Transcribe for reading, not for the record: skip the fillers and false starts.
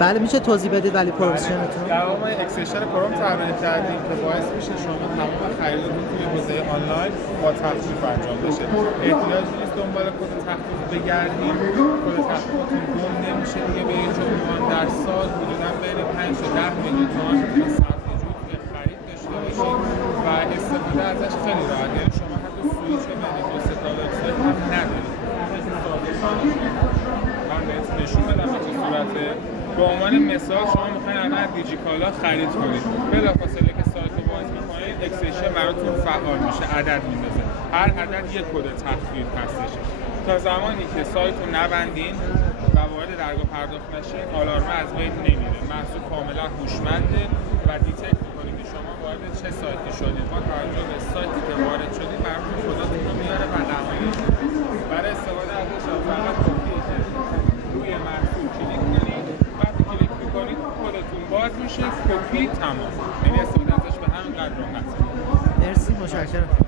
بله میشه توضیح بدید ولی پروموشنتون؟ در واقع ما اکسشن کروم طراحی کردیم که باعث میشه شما تمام خریدتون توی حوزه آنلاین با تخفیف انجام بشه. احتیاجی نیست دنبال کد تخفیف بگردیم. کد تخفیفتون گم نمیشه دیگه به یه جمعان در سال حدوداً بین 5 تا 10 میلیون تومان صرفه توی خرید داشته باشید و استفاده ازش خیلی راحت. یعنی شما حتی سویچ بین دو سه تا وبسایت هم ندارید. من بهتون نشون بدم به چه صورته. به عنوان مثال شما میخواین الان از دیجیکالا خرید کنید، بلافاصله که سایت رو باز میکنید اکسشن براتون فعال میشه، عدد میندازه. هر عدد یک کد تخفیف هستش. تا زمانی که سایت رو نبندین و وارد درگاه پرداخت نشین آلارم از بین نمیره. محصول کاملا هوشمنده و دیتکت میکنه که شما وارد چه سایتی شدید. با توجه به سایتی که وارد شدید براتون کداتون رو میاره و نمایش میده. برای استفاده ازش فقط کافیه که روی محصول کلیک کنید، وقتی کلیک میکنید کدتون باز میشه، کپی تمام. یعنی استفاده ازش به همین قدر راحت. مرسی، متشکرم.